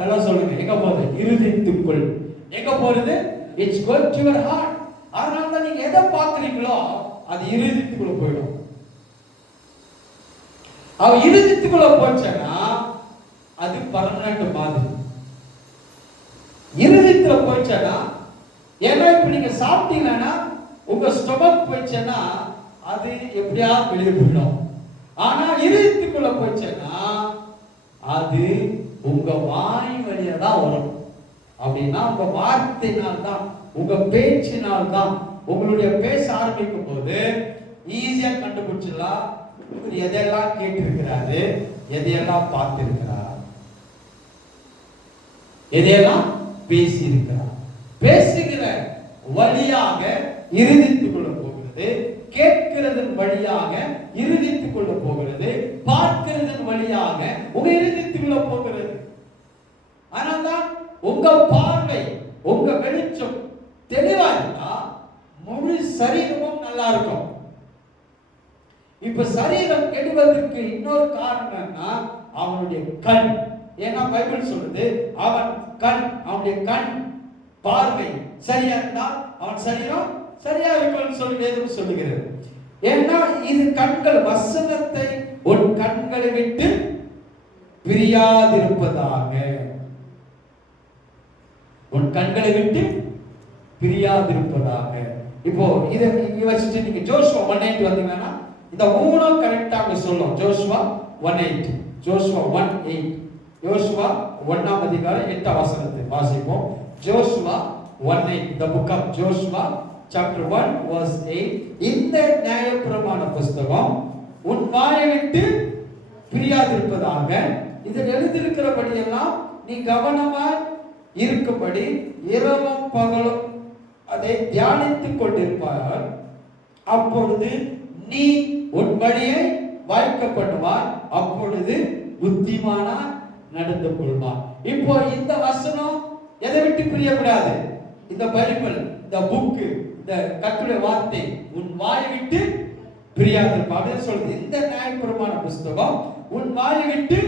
நல்லா சொல்லுங்க, எங்க போகுது? இருதயத்துக்குள். எங்க போறது? It's going to your heart. அதனால தான் நீங்க எதை பார்க்குறீங்களோ அது இருதயத்துக்குள்ள போயிடும். அவ இருதயத்துக்குள்ள போச்சேன்னா அது பர்மனன்ட் மாதிரி. இருதயத்துல போச்சேன்னா, ஏன்னா இப்ப நீங்க சாப்பிட்டீங்கன்னா உங்க ஸ்டொமக் போச்சேன்னா அது எப்படியா வெளியே போயிடும். ஆனா இருதயத்துக்குள்ள போச்சேன்னா அது உங்க வாய் வழியா தான் வரும். அப்படின்னா உங்க வார்த்தையினால் தான், உங்க பேச்சினால் தான். உங்களுடைய பேச ஆரம்பிக்கும் போது ஈஸியா கண்டுபிடிச்சிடலாம் இவர் எதையெல்லாம் கேட்டிருக்கிறாரு, எதையெல்லாம் பார்த்திருக்கிறார், எதையெல்லாம் பேசி இருக்கிறார். பேசுகிற வழியாக இருதயத்துக்குள்ள போகிறது, கேட்கிறதன் வழியாக இருதயத்துக்குள்ள போகிறது, பார்க்கிறதன் வழியாக உங்க இருதயத்துக்குள்ள போகிறது. ஆனால்தான் உங்க பார்வை, உங்க வெளிச்சம் தெளிவா இருந்தா முழு சரீரமும் நல்லா இருக்கும். இப்ப சரீரம் கெடுவதற்கு இன்னொரு காரணம் என்னன்னா அவனுடைய கண். ஏன்னா பைபிள் சொல்லுது அவன் கண், அவனுடைய கண் பார்வை சரியா இருந்தால் அவன் சரீரம் சரியா இருக்கும்னு சொல்லி வேதம் சொல்லுகிறது. ஏன்னா இது கண்கள், வசனத்தை உன் கண்களை விட்டு பிரியாதிருப்பதாக, உன் கண்களை விட்டு பிரியாதிருப்பதாக. இப்போ இதை வச்சுட்டு நீங்க ஜோஷுவா 1:8 வந்தீங்கன்னா இந்த மூணும் கரெக்டா சொல்லும். ஜோஷுவா 1:8, ஜோஷுவா 1:8, யோசுவா 1ஆம் அதிகாரம் 8ஆம் வசனத்தை வாசிப்போம். Joshua 1:8, the book of Joshua chapter 1 verse 8. இந்த நியாயப்பிரமாண புத்தகம் உன் வாயை விட்டு பிரியாதிருப்பதாக, இதில் எழுதியிருக்கிறபடி எல்லாம் நீ கவனமா இருக்கும்படி இரவும் பகலும் அதை தியானித்துக் கொண்டிருப்பார். அப்பொழுது நீ உன் வழியை வாய்க்கப்படுவார், அப்பொழுது புத்திமானா நடந்து கொள்வார். இப்போ இந்த வசனம் எதை விட்டு பிரியக்கூடாது? இந்த பைபிள், இந்த புக், இந்த கர்த்தருடைய வார்த்தை உன் வாயை விட்டு பிரியாதிருப்பதாக சொல்லுது. இந்த நியாயப்பிரமாண புத்தகம் உன் வாயை விட்டு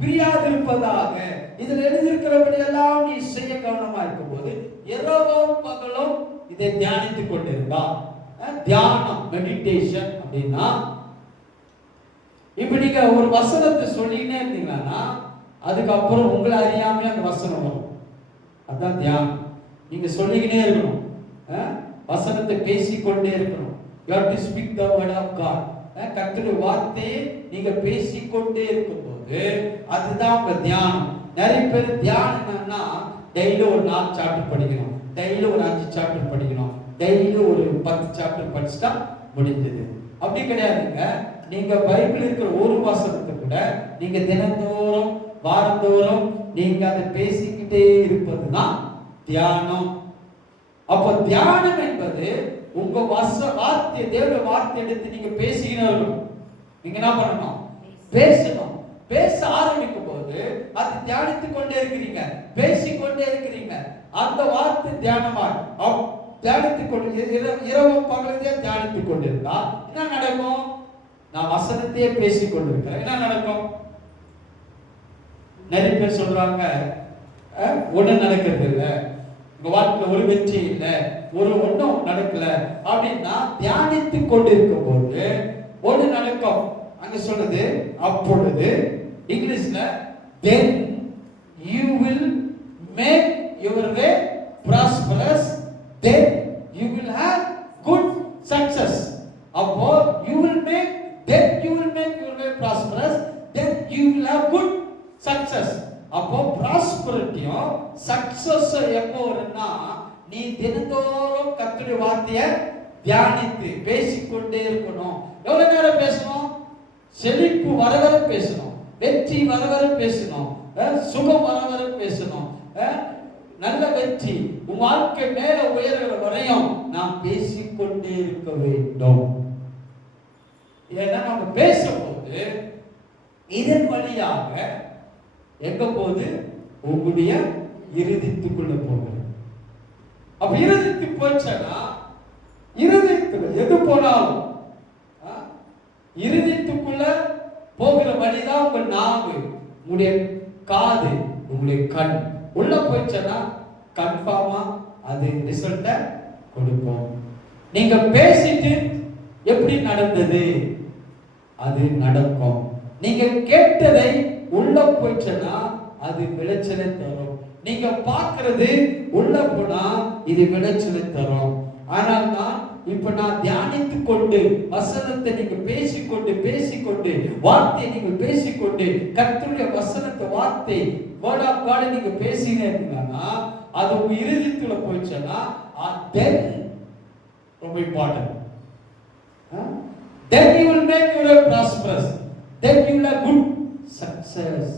பிரியாதிருப்பதாக. இதில் எழுதியிருக்கிறபடி எல்லாம் நீ செய்ய கவனமா இருக்கும்போது இரவும் பகலும் இதை தியானித்துக் கொண்டிருந்தா. தியானம், மெடிடேஷன் அப்படின்னா இப்ப நீங்க ஒரு வசனத்தை சொல்லினே இருந்தீங்கன்னா அதுக்கப்புறம் உங்களை அறியாமலே அந்த வசனம் வரும். அதான் தியானம். நீங்க சொல்லிக்கிட்டே இருக்கணும், வசனத்தை பேசிக்கொண்டே இருக்கணும். You have to speak the word of God. கர்த்தருடைய வார்த்தையை நீங்க பேசிக்கொண்டே இருக்கும்போது அதுதான் உங்க தியானம். நிறைய பேர் தியானம் என்னன்னா டெய்லி ஒரு 4 சாப்டர் படிக்கணும், டெய்லி ஒரு 5 சாப்டர் படிக்கணும், டெய்லி ஒரு 10 சாப்டர் படிச்சுட்டா முடிஞ்சது. அப்படி கிடையாதுங்க. நீங்க பைபிள் இருக்கிற ஒரு வசனத்தை கூட நீங்க தினந்தோறும் வாரந்தோறும் நீங்க அதை பேசிக்கிட்டே இருப்பதுதான் தியானம். அப்ப தியானம் என்பது உங்க வார்த்தை, தேவனுடைய வார்த்தை எடுத்து நீங்க பேசிக்கிட்டே இருக்கணும். நீங்க என்ன பண்ணணும்? பேசணும். பேச ஆரம்பிக்கும் போது அது தியானித்துக் கொண்டே இருக்கிறீங்க, பேசிக்கொண்டே இருக்கிறீங்க. அந்த வார்த்தை தியானமா தியானித்துக் கொண்டு இரவும் பகலையே தியானித்துக் கொண்டிருந்தா என்ன நடக்கும்? நான் வசனத்தையே பேசிக் கொண்டிருக்கிறேன், என்ன நடக்கும்? நிறைய பேர் சொல்றாங்க ஒண்ணு நடக்கிறது இல்லை, உங்க வாழ்க்கையில ஒரு வெற்றி இல்லை, ஒரு ஒன்றும் நடக்கல அப்படின்னா தியானித்துக் கொண்டிருக்கும் போது ஒண்ணு நடக்கும். அங்க சொல்றது அப்பொழுது, இங்கிலீஷ்ல then you will make your way prosperous, then you will have good success. அப்போ you will make your way prosperous, then you will have good success. அப்போ ப்ராஸ்பரிட்டியும் சக்சஸ் எப்போ வரும்னா நீ தினந்தோறும் கர்த்தருடைய வார்த்தையை தியானித்து பேசிக்கொண்டே இருக்கணும். எவ்வளவு நேரம் பேசணும்? செழிப்பு வர வர பேசணும், வெற்றி வர வர பேசணும், சுகம் வர வர பேசணும், நல்ல வெற்றி உன் வாழ்க்கை மேல உயர்கிற வரையும் நாம் பேசிக்கொண்டே இருக்க வேண்டும். ஏன்னா நம்ம பேசும்போது இதன் வழியாக எங்க போகுது? உங்களுடைய இருதயத்துக்குள்ள போகுது. அப்ப இருதயத்துக்கு போச்சா இருதயத்துல எது போனாலும் இருதயத்துக்குள்ள போகிற வழிதான் உங்க நாவு, உங்களுடைய காது, உங்களுடைய கண் உள்ள போயிடுச்சுன்னா கன்ஃபார்மா அது ரிசல்ட்டை கொடுக்கும். நீங்க பேசிட்டு எப்படி நடந்தது அது நடக்கும். நீங்க கேட்டதை உள்ள போயிடுச்சுன்னா அது விளைச்சலை தரும். நீங்க பார்க்கிறது உள்ள போனா இது விளைச்சலை தரும். ஆனால் தான் இப்ப நான் தியானித்துக் கொண்டு வசனத்தை நீங்க பேசிக்கொண்டு வார்த்தையை நீங்க பேசிக்கொண்டு கர்த்தருடைய வசனத்தை வார்த்தை வேர்ட் ஆஃப் காட் நீங்க பேசினீங்கன்னா அது உங்க இருதயத்துல போயிடுச்சுன்னா then ரொம்ப important. then you will make your prosperous, then you will have good success.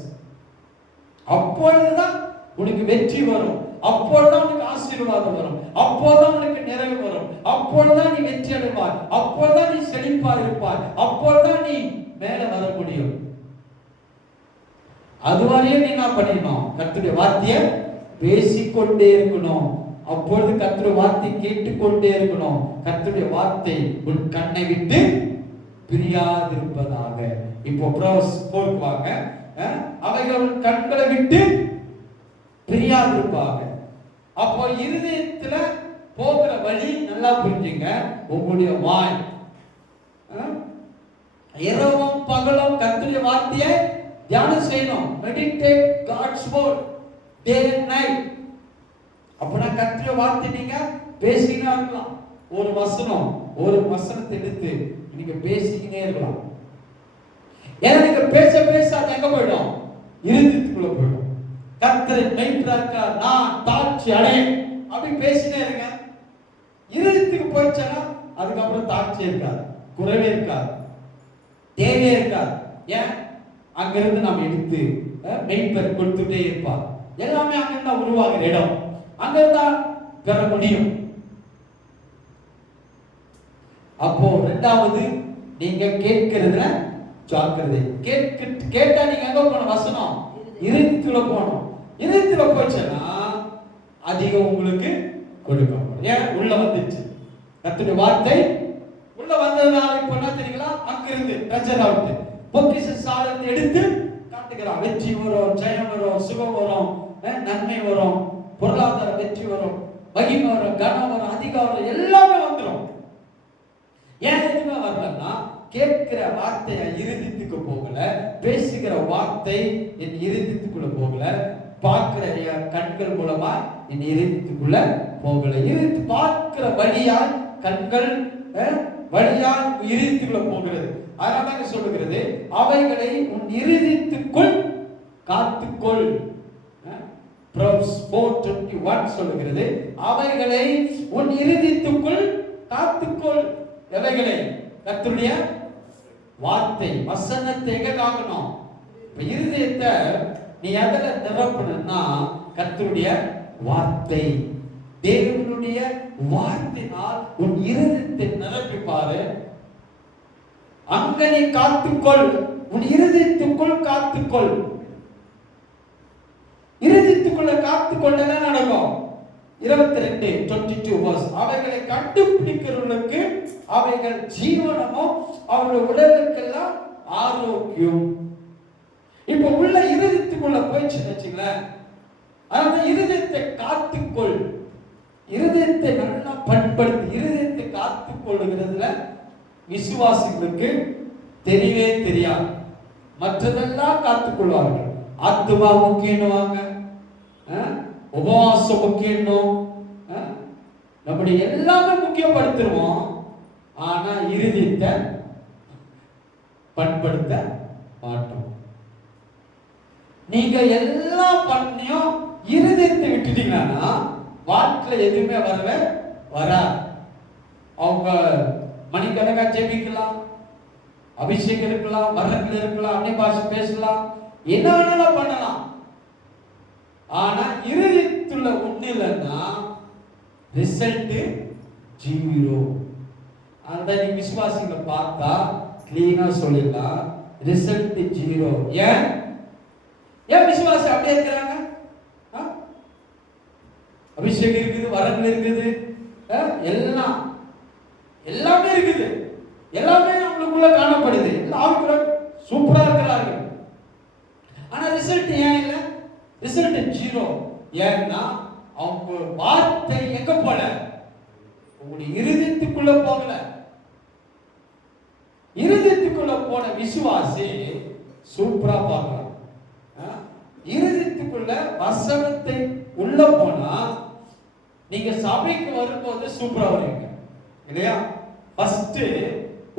அப்பொழுதுதான் உனக்கு வெற்றி வரும், அப்பொழுதுதான் உனக்கு ஆசீர்வாதம் வரும், அப்பொழுதுதான் உனக்கு நிறைவு வரும், அப்பொழுதுதான் நீ வெற்றி அடைவாய், அப்பொழுதுதான் நீ செழிப்பா இருப்பாய், அப்பொழுதுதான் நீ மேல வர முடியும். அதுவரையும் நீ என்ன பண்ணிடணும்? கர்த்தருடைய வார்த்தையை பேசிக்கொண்டே இருக்கணும். அப்பொழுது கர்த்தருடைய வார்த்தை கேட்டுக்கொண்டே இருக்கணும். கர்த்தருடைய வார்த்தை உன் கண்ணை விட்டு பிரியாதிருப்பதாக. இப்போ ப்ரோஸ் 4 வாங்க. அவைகள் கண்களை விட்டு பிரியாதிருப்பாங்க. அப்போ இருதயத்துல போகிற வழி நல்லா புரிஞ்சுங்க. உங்களுடைய வாய் இரவும் பகலும் கர்த்தருடைய வார்த்தையை தியானம் செய்யணும். Meditate God's word day and night. அப்பனா கர்த்தருடைய வார்த்தை நீங்க பேசிக்கிட்டே இருக்கலாம். ஒரு வசனத்தை எடுத்து நீங்க பேசிக்கிட்டே இருக்கலாம். ஏன்னா நீங்க பேச அது எங்க போயிடும்? இருதயத்துக்குள்ள போயிடும். கர்த்தரை மெய்ப்பராக்க நான் தாட்சி அடை அப்படி பேசினே இருங்க. இருதயத்துக்கு போயிடுச்சுன்னா அதுக்கப்புறம் தாட்சி இருக்காது, குறைவே இருக்காது, தேவையே இருக்காது. ஏன்? அங்கிருந்து நாம் எடுத்து மெய்ப்பர் கொடுத்துட்டே இருப்பார். எல்லாமே அங்கிருந்தா உருவாகிற இடம், அங்கிருந்தா பெற முடியும். அப்போ ரெண்டாவது நீங்க கேட்கிறதுல ஜாக்கிரதை. கேட்டா நீங்க எங்க போகணும்? வசனம் இருதயத்துல போகணும். இருதயத்துல போச்சுன்னா அதிகம் உங்களுக்கு கொடுக்கும். ஏன்? உள்ள வந்துச்சு கர்த்தருடைய வார்த்தை உள்ள வந்ததுனால இப்ப என்ன தெரியுங்களா? அங்கிருந்து ட்ரெஷர் அவுட் பொக்கிஷ சாலத்தை எடுத்து காட்டுகிறான். வெற்றி வரும், ஜெயம் வரும், சுகம் வரும், நன்மை வரும், பொருளாதார வெற்றி வரும், மகிமை வரும், கனம் வரும், அதிகம் வரும், எல்லாமே வந்துடும். ஏன் எதுவுமே வரலன்னா கேட்கிற வார்த்தை இருதயத்துக்கு போகல, பேசுகிற வார்த்தை என் இருதயத்துக்குள்ள போகல, பார்க்கிற கண்கள் மூலமா என் இருதயத்துக்குள்ள போகல. இருதயத்து பார்க்கிற வழியால் கண்கள் வழியால் இருதயத்துக்குள்ள போகிறது. அதனால சொல்லுகிறது அவைகளை உன் இருதயத்துக்குள் காத்துக்கொள். Proverbs 4:21 சொல்லுகிறது அவைகளை உன் இருதயத்துக்குள் காத்துக்கொள். எவைகளை? கர்த்தருடைய வார்த்தை வசனத்தை எங்க காக்கணும்? இருதயத்தை நீ எதில நிரப்பணும்னா கர்த்தருடைய வார்த்தை, தேவனுடைய வார்த்தையினால் உன் இருதயத்தை நிரப்பி பாரு. அங்க நீ காத்துக்கொள், உன் இருதயத்துக்குள் காத்துக்கொள். இருதயத்துக்குள்ள காத்துக்கொள்ள என்ன நடக்கும்? 22:22 verse. அவைகளை கண்டுபிடிக்கிறவர்களுக்கு அவைகள் ஜீவனமும் அவருடைய உடலுக்கெல்லாம் ஆரோக்கியம். இப்ப உள்ள இருதயத்துக்குள்ள போயிடுச்சு வச்சுங்களேன். அந்த இருதயத்தை காத்துக்கொள். இருதயத்தை நல்லா பண்படுத்தி இருதயத்தை காத்துக்கொள்ளுகிறதுல விசுவாசிகளுக்கு தெரியவே தெரியாது. மற்றதெல்லாம் காத்துக்கொள்வார்கள். ஆத்துமா முக்கியம்னுவாங்க, உபவாசம் முக்கியம், நம்முடைய எல்லாமே முக்கியப்படுத்துவோம். ஆனா இருதயத்தை பண்படுத்த மாட்டோம். நீங்க எல்லாம் பண்ணியும் இருதயத்தை விட்டுட்டீங்கன்னா வாழ்க்கையில எதுவுமே வரவே வராது. அவங்க மணிக்கணக்கா ஜெபிக்கலாம், அபிஷேகம் இருக்கலாம், வரங்கள் இருக்கலாம், அன்னை பாஷை பேசலாம், என்ன வேணாலும் பண்ணலாம். ஆனா இருதயத்துல ஒண்ணு இல்லைன்னா ரிசல்ட் ஜீரோ. அந்த நீ விசுவாசிகளை பார்த்தா கிளீனா சொல்லிடலாம், ரிசல்ட் ஜீரோ. ஏன் விசுவாசி அப்படியே இருக்கிறாங்க? அபிஷேகம் இருக்குது, வரங்கள் இருக்குது, எல்லாமே இருக்குது, எல்லாமே அவங்களுக்குள்ள காணப்படுது, எல்லாரும் சூப்பரா இருக்கிறார்கள். ஆனா ரிசல்ட் ஏன் இல்லை? Result zero. ஏன்னா அவங்க வார்த்தை எங்க போல, உங்களுடைய இருதயத்துக்குள்ள போகல. இருதயத்துக்குள்ள போன விசுவாசி சூப்பரா பார்க்கலாம். இருதயத்துக்குள்ள வசனத்தை உள்ள போனா நீங்க சபைக்கு வரும்போது சூப்பரா வருவீங்க இல்லையா? ஃபர்ஸ்ட்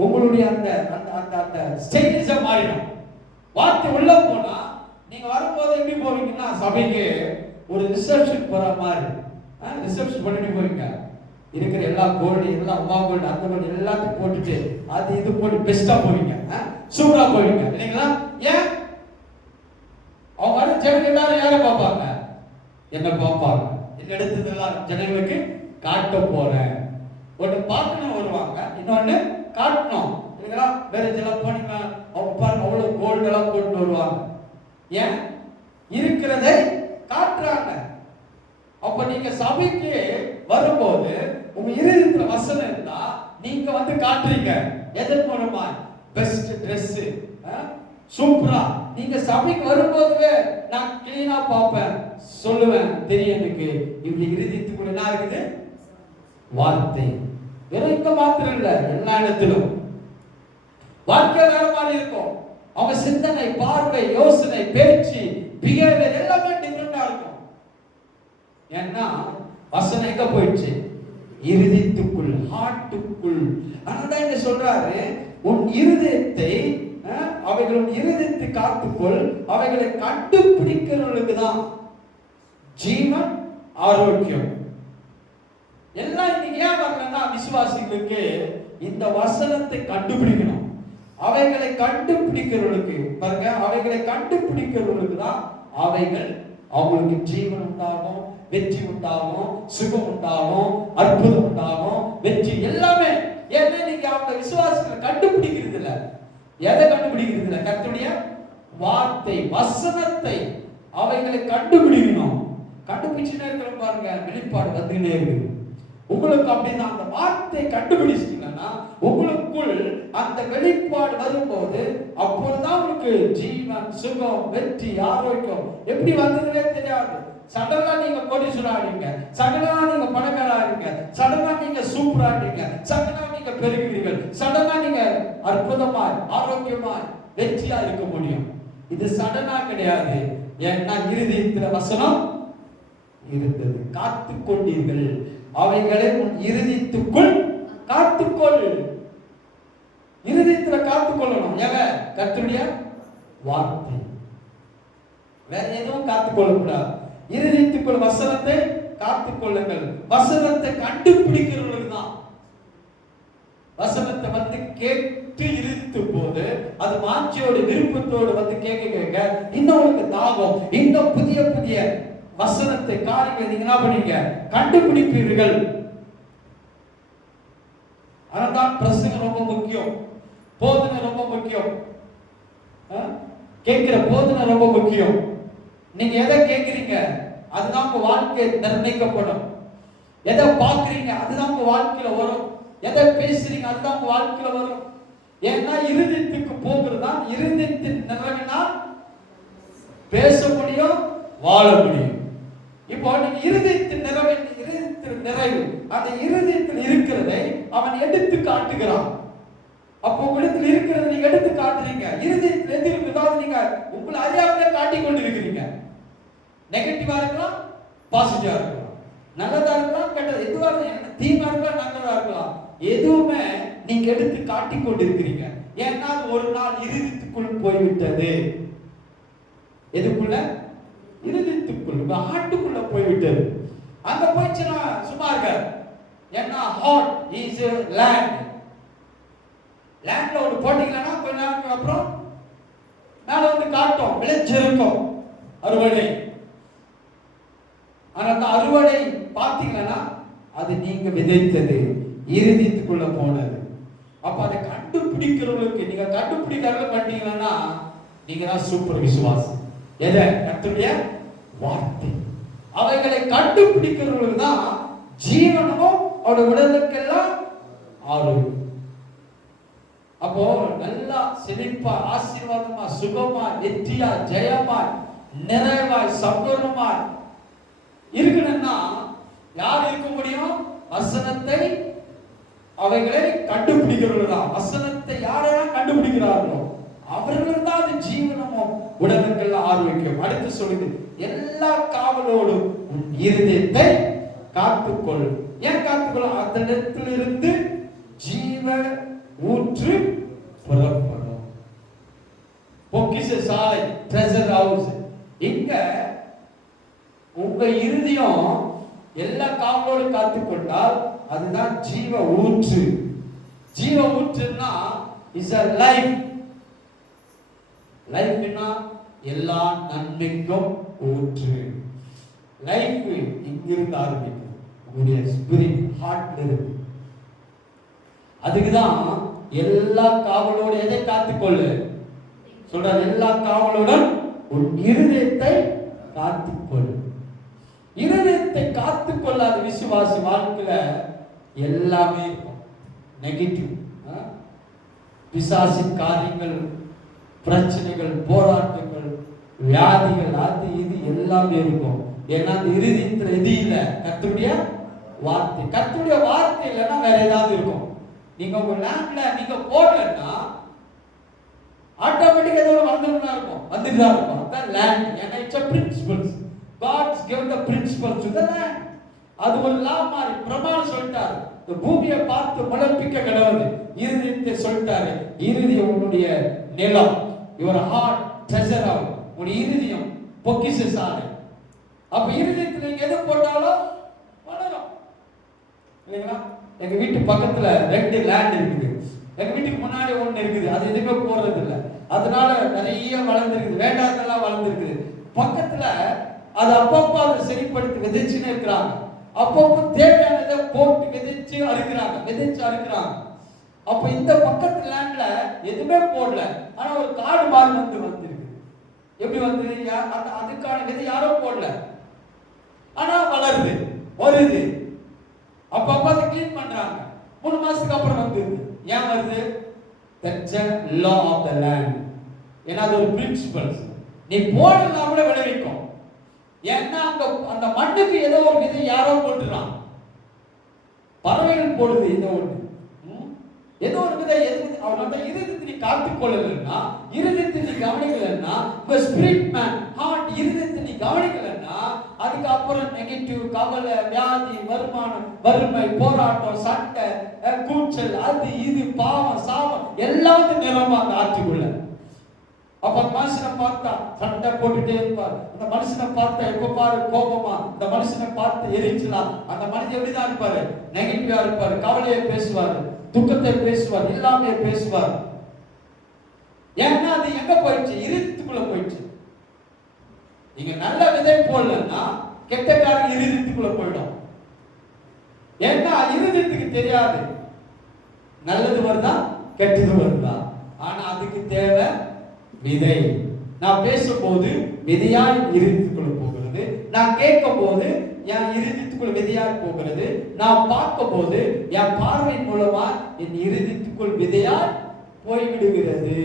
உங்களுடைய அந்த அந்த அந்த ஸ்டைல்ஸ் மாறிடும். வார்த்தை உள்ள போனா நீங்க வரும்போது எப்படி போவீங்கன்னா, சபைக்கு ஒரு ரிசப்ஷன் போற மாதிரி ரிசப்ஷன் பண்ணிட்டு போவீங்க. இருக்கிற எல்லா கோல்டு, எல்லா அம்மா கோல்டு, அந்த கோல்டு எல்லாத்தையும் போட்டுட்டு அது இது போட்டு பெஸ்டா போவீங்க, சூப்பரா போவீங்க இல்லைங்களா? ஏன்? அவங்க வர ஜனங்க எல்லாரும் யாரை பார்ப்பாங்க? என்ன பார்ப்பாங்க? என்ன எடுத்ததெல்லாம் ஜனங்களுக்கு காட்ட போறேன். ஒன்று பார்க்கணும் வருவாங்க, இன்னொன்னு காட்டணும் இல்லைங்களா? வேற இதெல்லாம் போனீங்கன்னா அவங்க பாருங்க அவ்வளவு கோல்டு எல்லாம் போட்டு வருவாங்க. ஏன்? இருக்கிறதை காட்டுறாங்க. அப்ப நீங்க சபைக்கு வரும்போது உங்க இருதயத்துல வசனம் இருந்தா நீங்க வந்து காட்டுறீங்க. எதன் மூலமா? பெஸ்ட் Dress, சூப்பரா. நீங்க சபைக்கு வரும்போது நான் கிளீனா பார்ப்பேன், சொல்லுவேன், தெரியும் எனக்கு இப்படி இருதயத்துக்குள்ள என்ன இருக்குது? வார்த்தை. வெறும் இங்க மாத்திரம் இல்ல, எல்லா இடத்திலும் வாழ்க்கை வேற மாதிரி இருக்கும். அவங்க சிந்தனை, பார்வை, யோசனை, பேச்சு, பிஹேவியர் எல்லாமே டிஃபரெண்டா இருக்கும். ஏன்னா வசனம் எங்க போயிடுச்சு? இருதயத்துக்குள், ஹார்ட்டுக்குள். அதனால இங்க சொல்றாரு, உன் இருதயத்தை அவைகளின் இருதயத்தை காத்துக்கொள், அவைகளை கண்டுபிடிக்கிறவர்களுக்கு தான் ஜீவன், ஆரோக்கியம். எல்லாம் இன்னைக்கு ஏன் வரலன்னா, விசுவாசிகளுக்கு இந்த வசனத்தை கண்டுபிடிக்கணும். அவைகளை கண்டுபிடிக்கிறவர்களுக்கு பாருங்க, அவைகளை கண்டுபிடிக்கிறவர்களுக்கு தான் அவைகள் அவங்களுக்கு ஜீவன் உண்டாகும், வெற்றி உண்டாகும், சுகம் உண்டாகும், அற்புதம் உண்டாகும், வெற்றி எல்லாமே. ஏன்னா நீங்க அவங்க விசுவாசங்களை கண்டுபிடிக்கிறது இல்ல. எதை கண்டுபிடிக்கிறது இல்ல? கர்த்தருடைய வார்த்தை, வசனத்தை அவைகளை கண்டுபிடிக்கணும். கண்டுபிடிச்சுட்டே இருக்கிற பாருங்க, வெளிப்பாடு வந்துட்டே இருக்கு. உங்களுக்கு அப்படின்னா அந்த வார்த்தை கண்டுபிடிச்சிட்டீங்கன்னா உங்களுக்குள் அந்த வெளிப்பாடு வரும்போது அப்பொழுதுதான் உங்களுக்கு ஜீவன், சுகம், வெற்றி, ஆரோக்கியம் எப்படி வந்ததுன்னே தெரியாது. சடனா நீங்க கோடீஸ்வரராக, சடனா நீங்க பணக்காரங்க, சடனா நீங்க சூப்பராக, சடனா நீங்க பெருகிறீர்கள், சடனா நீங்க அற்புதமாய், ஆரோக்கியமாய், வெற்றியா இருக்க முடியும். இது சடனா கிடையாது. ஏன்னா இருதயத்துல வசனம் இருந்தது. காத்துக் கொண்டீர்கள், அவைகளை உன் இருதயத்துக்குள் காத்துக்கொள். இருதயத்துல காத்துக்கொள்ளணும். கர்த்தருடைய வார்த்தை. வேற எதுவும் காத்துக்கொள்ள கூடாது. இருதயத்துக்குள் வசனத்தை காத்துக்கொள்ளுங்கள். வசனத்தை கண்டுபிடிக்கிறவர்கள் தான். வசனத்தை வந்து கேட்டு இருத்து போது அது மாட்சியோட விருப்பத்தோடு வந்து கேட்க கேட்க இன்னும் உங்களுக்கு தாகம், இன்னும் புதிய புதிய வசனத்தை காரியங்களை நீங்க என்ன பண்ணீங்க? கண்டுபிடிப்பீர்கள். அதனால்தான் பிரசங்கம் ரொம்ப முக்கியம், போதனை ரொம்ப முக்கியம், கேட்கிற போதனை ரொம்ப முக்கியம். நீங்க எதை கேட்கிறீங்க அதுதான் உங்க வாழ்க்கை நிர்ணயிக்கப்படும். எதை பார்க்கிறீங்க அதுதான் உங்க வாழ்க்கையில வரும். எதை பேசுறீங்க அதுதான் உங்க வாழ்க்கையில வரும். ஏன்னா இருதயத்துக்கு போகிறதா, இருதயத்தின் நிறைவினால் பேச முடியும், வாழ முடியும். இப்போ நீங்க இருதயத்தின் நிறைவு, அந்த இருதயத்தில் இருக்கிறதை அவன் எடுத்து காட்டுகிறான். அப்போ உங்களிடத்தில் இருக்கிறத நீங்க எடுத்து காட்டுறீங்க. இருதயத்தில் எது இருக்குதாவது நீங்க உங்களை அறியாமலே காட்டிக் கொண்டு இருக்கிறீங்க. நெகட்டிவா இருக்கலாம், பாசிட்டிவா இருக்கலாம், நல்லதா இருக்கலாம், கெட்டது எதுவா இருக்கலாம், தீமா இருக்கலாம், நல்லதா இருக்கலாம், எதுவுமே நீங்க எடுத்து காட்டிக் கொண்டு இருக்கிறீங்க. ஏன்னா ஒரு நாள் இருதயத்துக்குள் போய்விட்டது. எதுக்குள்ள? இருதயத்துக்குள், ஹார்ட்டுக்குள்ள போய்விட்டது. அங்க போயிடுச்சுன்னா சும்மா இருக்க. ஏன்னா ஹார்ட் இஸ் லேண்ட். லேண்ட்ல ஒரு போட்டீங்கன்னா கொஞ்ச நேரத்துக்கு அப்புறம் மேல வந்து காட்டும், விளைச்சிருக்கும் அறுவடை. ஆனா அந்த அறுவடை பார்த்தீங்கன்னா அது நீங்க விதைத்தது, இருதயத்துக்குள்ள போனது. அப்ப அதை கண்டுபிடிக்கிறவங்களுக்கு, நீங்க கண்டுபிடிக்கிறவங்க பண்ணீங்கன்னா நீங்க தான் சூப்பர் விசுவாசி. எதை? கர்த்தருடைய வார்த்தை. அவைகளை கண்டுபிடிக்கிறவங்களுக்கு தான் ஜீவனமும் அவருடைய உடலுக்கெல்லாம் ஆரோக்கியம். அப்போ நல்லா செழிப்பா, ஆசீர்வாதமா, சுகமா, வெற்றியா, ஜெயமா, நிறைவாய் சம்பூர்ணமாய் இருக்கணும்னா யார் இருக்க முடியும்? வசனத்தை அவைகளை கண்டுபிடிக்கிறவர்களா? வசனத்தை யாரெல்லாம் கண்டுபிடிக்கிறார்களோ அவர்கள் தான் அது ஜீவனமும் உடலுக்கெல்லாம் ஆரோக்கியம். அடுத்து சொல்லுது, எல்லா காவலோடும் உன் இருதயத்தை காத்துக்கொள். ஏன் காத்துக்கொள்ள? அதனிடத்திலிருந்து ஜீவ ஊற்று புறப்படும். பொக்கிஷ சாலை, ட்ரெஷர் ஹவுஸ். இங்க உங்க இருதயம் எல்லா காவலோடு காத்துக்கொண்டால் அதுதான் ஜீவ ஊற்று. ஜீவ ஊற்றுன்னா இஸ் a life. லைஃப்னா எல்லா நன்மைக்கும் ஊற்று. லைஃப் இங்கிருந்து ஆரம்பிக்கும், உங்களுடைய ஸ்பிரிட் ஹார்ட்ல இருக்கு. அதுக்குதான் எல்லா காவலோடு எதை காத்துக்கொள்ளு சொல்றாரு? எல்லா காவலுடன் உன் இருதயத்தை காத்துக்கொள். இருதயத்தை காத்துக்கொள்ளாத விசுவாசி வாழ்க்கையில எல்லாமே இருக்கும் நெகட்டிவ். பிசாசின் காரியங்கள், பிரச்சனைகள், போராட்டங்கள், வியாதிகள், அது இது எல்லாமே இருக்கும். ஏன்னா அந்த இருதயத்துல எது இல்லை? கர்த்தருடைய வார்த்தை. கர்த்தருடைய வார்த்தை இல்லைன்னா வேற ஏதாவது இருக்கும். நீங்க உங்க லேண்ட்ல நீங்க போடலன்னா ஆட்டோமேட்டிக்கா ஏதோ வந்துருந்தா இருக்கும், வந்துட்டு தான் இருக்கும். அதான் லேண்ட். ஏன்னா it's a principles. God's given the principles to the land. அது ஒரு லா மாதிரி பிரமாணம் சொல்லிட்டாரு. இந்த பூமியை பார்த்து முளைப்பிக்க கடவுள் இருதயத்தை சொல்லிட்டாரு. இருதயம் உன்னுடைய நிலம், your heart treasure house. உன்னுடைய இருதயம் பொக்கிஷ சாலை. அப்ப இருதயத்துல நீங்க எது போட்டாலும் வளரும் இல்லைங்களா? எங்க வீட்டு பக்கத்துல 2 லேண்ட் இருக்குது. எங்க வீட்டுக்கு முன்னாடி ஒண்ணு இருக்குது, அது எதுவுமே போறது இல்லை. அதனால நிறைய வளர்ந்துருக்குது, வேண்டாதெல்லாம் வளர்ந்துருக்குது. பக்கத்துல அது அப்பப்போ அதை சரிப்படுத்தி விதைச்சுன்னு இருக்கிறாங்க. அப்பப்போ தேவையானதை போட்டு விதைச்சு அறுக்கிறாங்க. அப்ப இந்த பக்கத்து லேண்ட்ல எதுவுமே போடல, ஆனா ஒரு காடு மாறு வந்துருக்கு. எப்படி வந்து? அதுக்கான விதை யாரோ போடல, ஆனா வளருது, வருது. அப்பப்ப அதை கிளீன் பண்றாங்க. 3 மாசத்துக்கு அப்புறம் வந்துருது. ஏன் வருது? That's a law of the land. ஏன்னா அது ஒரு பிரின்சிபல்ஸ். நீ போடலாம் கூட விளைவிக்கும். ஏன்னா அந்த மண்ணுக்கு ஏதோ ஒரு விதை யாரோ போட்டுறான். பறவைகள் போடுது ஏதோ ஒரு விதை. அவனோட இருதயத்தை நீ காத்துக்கொள்ளலன்னா, இருதயத்தை நீ கவனிக்கலன்னா, உங்க ஸ்பிரிட் மேன் ஹார்ட் இருதயத்தை நீ கவனிக்கலன்னா, அதுக்கு அப்புறம் நெகட்டிவ், கவலை, வியாதி, வறுமை, போராட்டம், சண்டை, கூச்சல், அது இது, பாவம், சாபம் எல்லாம் நிரம்ப அந்த ஆற்றுக்குள்ள. அப்ப மனுஷனை பார்த்தா சண்டை போட்டுட்டே இருப்பார். அந்த மனுஷனை பார்த்தா எப்ப பாரு கோபமா, அந்த மனுஷனை பார்த்து எரிச்சலாம். அந்த மனிதன் எப்படிதான் இருப்பாரு? நெகட்டிவா இருப்பாரு, கவலையை பேசுவாரு, துக்கத்தை பேசுவார், எல்லாமே பேசுவார். ஏன்னா அது எங்க போயிடுச்சு? இருதயத்துக்குள்ள போயிடுச்சு. நீங்க நல்ல விதை போடலன்னா கெட்ட காரியம் இருதயத்துக்குள்ள போயிடும். ஏன்னா இருதயத்துக்கு தெரியாது நல்லது வருதா கெட்டது வருதா. ஆனா அதுக்கு தேவை விதை. நான் பேசும்போது விதையாய் இருதயத்துக்குள்ள போகிறது, நான் கேட்கும் போது என் இருதயத்துக்குள் விதையாய் போகிறது, நான் பார்க்கும் போது என் பார்வை மூலமா என் இருதயத்துக்குள் விதையாய் போய்விடுகிறது.